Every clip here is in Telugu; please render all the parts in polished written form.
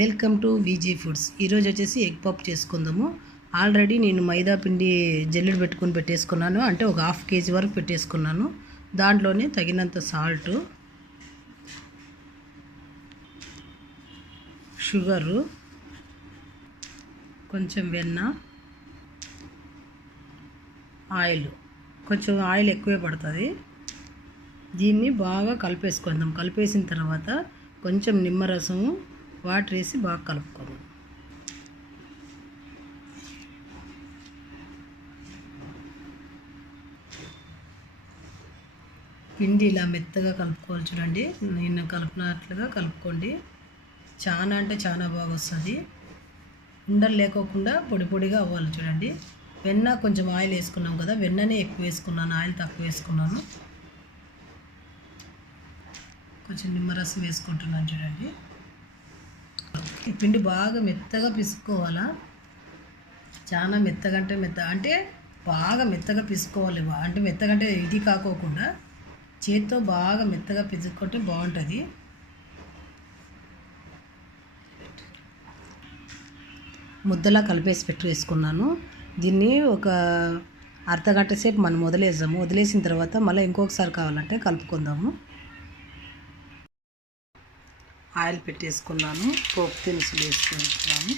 Welcome to విజీ foods. ఈరోజు వచ్చేసి ఎగ్ పప్ చేసుకుందాము. ఆల్రెడీ నేను మైదా పిండి జల్లెడ పెట్టుకుని పెట్టేసుకున్నాను, అంటే ఒక ½ కేజీ వరకు పెట్టేసుకున్నాను. దాంట్లోనే తగినంత సాల్టు, షుగరు, కొంచెం వెన్న, ఆయిల్. కొంచెం ఆయిల్ ఎక్కువే పడుతుంది. దీన్ని బాగా కలిపేసుకుందాం. కలిపేసిన తర్వాత కొంచెం నిమ్మరసము, వాటర్ వేసి బాగా కలుపుకోవాలి. పిండి ఇలా మెత్తగా కలుపుకోవాలి. చూడండి, నేను కలిపినట్లుగా కలుపుకోండి. చాలా అంటే చాలా బాగా వస్తుంది. ఉండలు లేకోకుండా పొడి పొడిగా అవ్వాలి. చూడండి, వెన్న కొంచెం ఆయిల్ వేసుకున్నాం కదా, వెన్ననే ఎక్కువ వేసుకున్నాను, ఆయిల్ తక్కువ వేసుకున్నాను. కొంచెం నిమ్మరసం వేసుకుంటున్నాను. చూడండి, ఈ పిండి బాగా మెత్తగా పిసుకోవాలా. చాలా మెత్తగా అంటే బాగా మెత్తగా పిసుకోవాలి. అంటే మెత్తగా అంటే ఇది కాకోకుండా చేతితో బాగా మెత్తగా పిసుక్కుంటే బాగుంటుంది. ముద్దలా కలిపేసి వేసుకున్నాను. దీన్ని ఒక అర్ధగంట సేపు మనం వదిలేసాము. వదిలేసిన తర్వాత మళ్ళీ ఇంకొకసారి కావాలంటే కలుపుకుందాము. ఆయిల్ పెట్టేసుకున్నాను, పోపు దినుసులు వేసుకుంటున్నాను.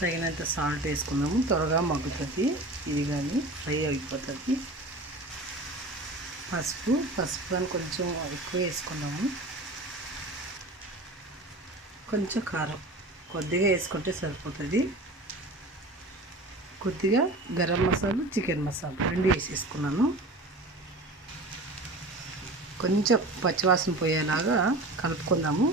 తగినంత సాల్ట్ వేసుకున్నాము. త్వరగా మగ్గుతుంది ఇది, కానీ ఫ్రై అయిపోతుంది. పసుపు కానీ కొంచెం ఎక్కువ వేసుకున్నాము. కొంచెం కారం కొద్దిగా వేసుకుంటే సరిపోతుంది. కొద్దిగా గరం మసాలా, చికెన్ మసాలా రెండు వేసేసుకున్నాను. కొంచెం పచ్చివాసన పోయేలాగా కలుపుకుందాము.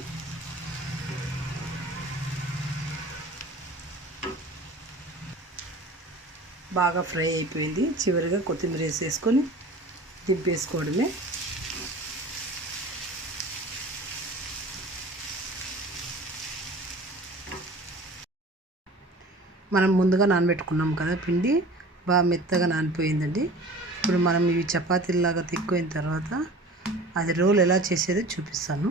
బాగా ఫ్రై అయిపోయింది. చివరిగా కొత్తిమీర వేసేసుకొని దింపేసుకోవడమే. మనం ముందుగా నానబెట్టుకున్నాం కదా పిండి, బాగా మెత్తగా నానిపోయిందండి. ఇప్పుడు మనం ఇవి చపాతీలాగా తిక్కుయిన తర్వాత అది రోల్ ఎలా చేసేదో చూపిస్తాను.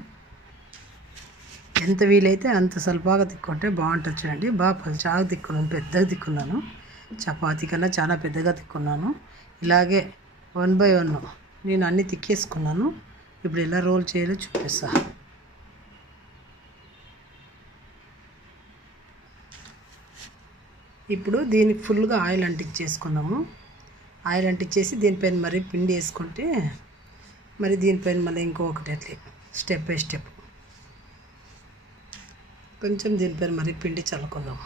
ఎంత వీలైతే అంత స్వల్పగా తిక్కుంటే బాగుంటుంది. చూడండి, బాగా పలుచాగా తిక్కున్నాను, పెద్దగా తిక్కున్నాను. చపాతీ కన్నా చాలా పెద్దగా తిక్కున్నాను. ఇలాగే 1 by 1 నేను అన్నీ తిక్కేసుకున్నాను. ఇప్పుడు ఎలా రోల్ చేయాలో చూపిస్తాను. ఇప్పుడు దీనికి ఫుల్గా ఆయిల్ అంటించేసుకున్నాము. ఆయిల్ అంటించేసి దీనిపైన మరి పిండి వేసుకుంటే మరి దీనిపైన మళ్ళీ ఇంకొకటి అట్లే స్టెప్ బై స్టెప్ కొంచెం దీనిపైన మరి పిండి చల్లుకుందాం.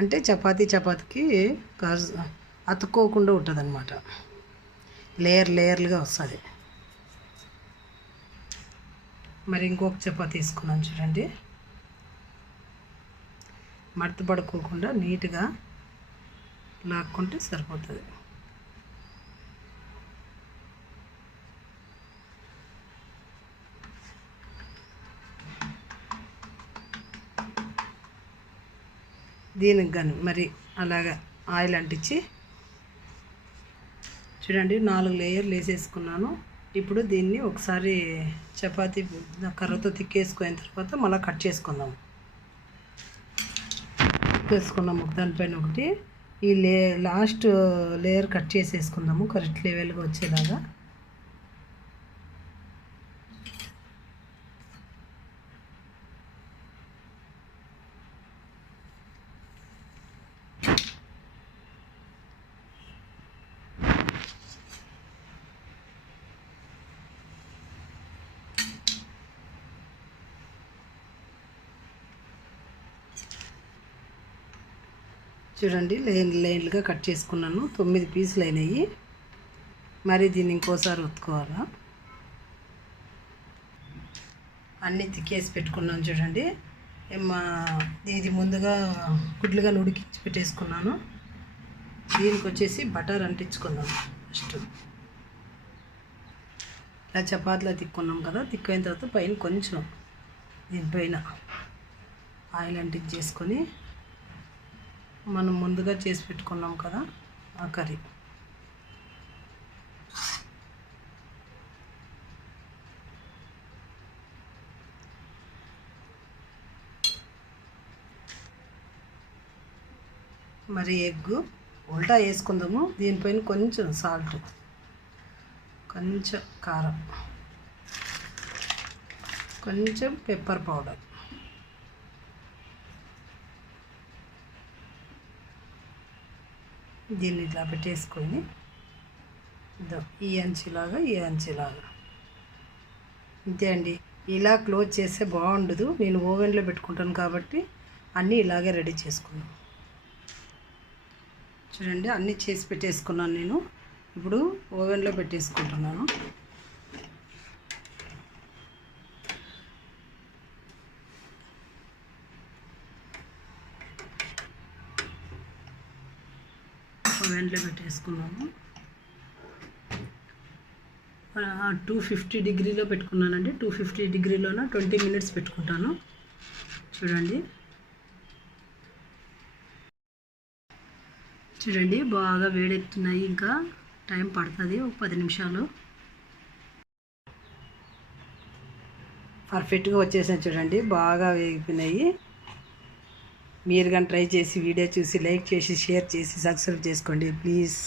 అంటే చపాతీకి అతుక్కోకుండా ఉంటుంది అన్నమాట. లేయర్లుగా వస్తుంది. మరి ఇంకొక చపాతీ తీసుకున్నాను. చూడండి, మడత పడుకోకుండా నీట్గా లాక్కుంటే సరిపోతుంది. దీనికి కానీ మరి అలాగా ఆయిల్ అంటించి చూడండి 4 లేయర్లు వేసేసుకున్నాను. ఇప్పుడు దీన్ని ఒకసారి చపాతీ కర్రతో తిక్కేసుకున్న తర్వాత మళ్ళీ కట్ చేసుకుందాం. తిక్కేసుకున్నాము దానిపైన ఒకటి. ఈ లాస్ట్ లేయర్ కట్ చేసేసుకుందాము కరెక్ట్ లెవెల్గా వచ్చేలాగా. చూడండి, లైన్లుగా కట్ చేసుకున్నాను. 9 పీసులు అయినాయి. మరి దీన్ని ఇంకోసారి ఉతుకోవాలా. అన్నీ తిక్కేసి పెట్టుకున్నాను. చూడండి, ఇది ముందుగా గుడ్లుగా ఉడికించి పెట్టేసుకున్నాను. దీనికి వచ్చేసి బటర్ అంటించుకున్నాను. ఫస్ట్ ఇలా చపాతీలో తిక్కున్నాం కదా, తిక్కుయిన తర్వాత పైన కొంచెం దీనిపైన ఆయిల్ అంటించేసుకొని మనం ముందుగా చేసి పెట్టుకున్నాం కదా ఆ కర్రీ మరి ఎగ్గు ఉల్టా వేసుకుందాము. దీనిపైన కొంచెం సాల్ట్, కొంచెం కారం, కొంచెం పెప్పర్ పౌడర్, దీన్ని ఇట్లా పెట్టేసుకొని ఈ అంచులాగా అంతే అండి. ఇలా క్లోజ్ చేస్తే బాగుండదు. నేను ఓవెన్లో పెట్టుకుంటాను కాబట్టి అన్నీ ఇలాగే రెడీ చేసుకున్నాను. చూడండి, అన్నీ చేసి పెట్టేసుకున్నాను. నేను ఇప్పుడు ఓవెన్లో పెట్టేసుకుంటున్నాను. ఓవెన్లో పెట్టేసుకున్నాను. 250 డిగ్రీలో పెట్టుకున్నానండి. 250 డిగ్రీలోన 20 మినిట్స్ పెట్టుకుంటాను. చూడండి బాగా వేడెక్కుతున్నాయి. ఇంకా టైం పడుతుంది, ఒక 10 నిమిషాలు. పర్ఫెక్ట్గా వచ్చేసాయి. చూడండి బాగా వేగిపోయినాయి. మీరు కానీ ట్రై చేసి వీడియో చూసి లైక్ చేసి షేర్ చేసి సబ్స్క్రైబ్ చేసుకోండి ప్లీజ్.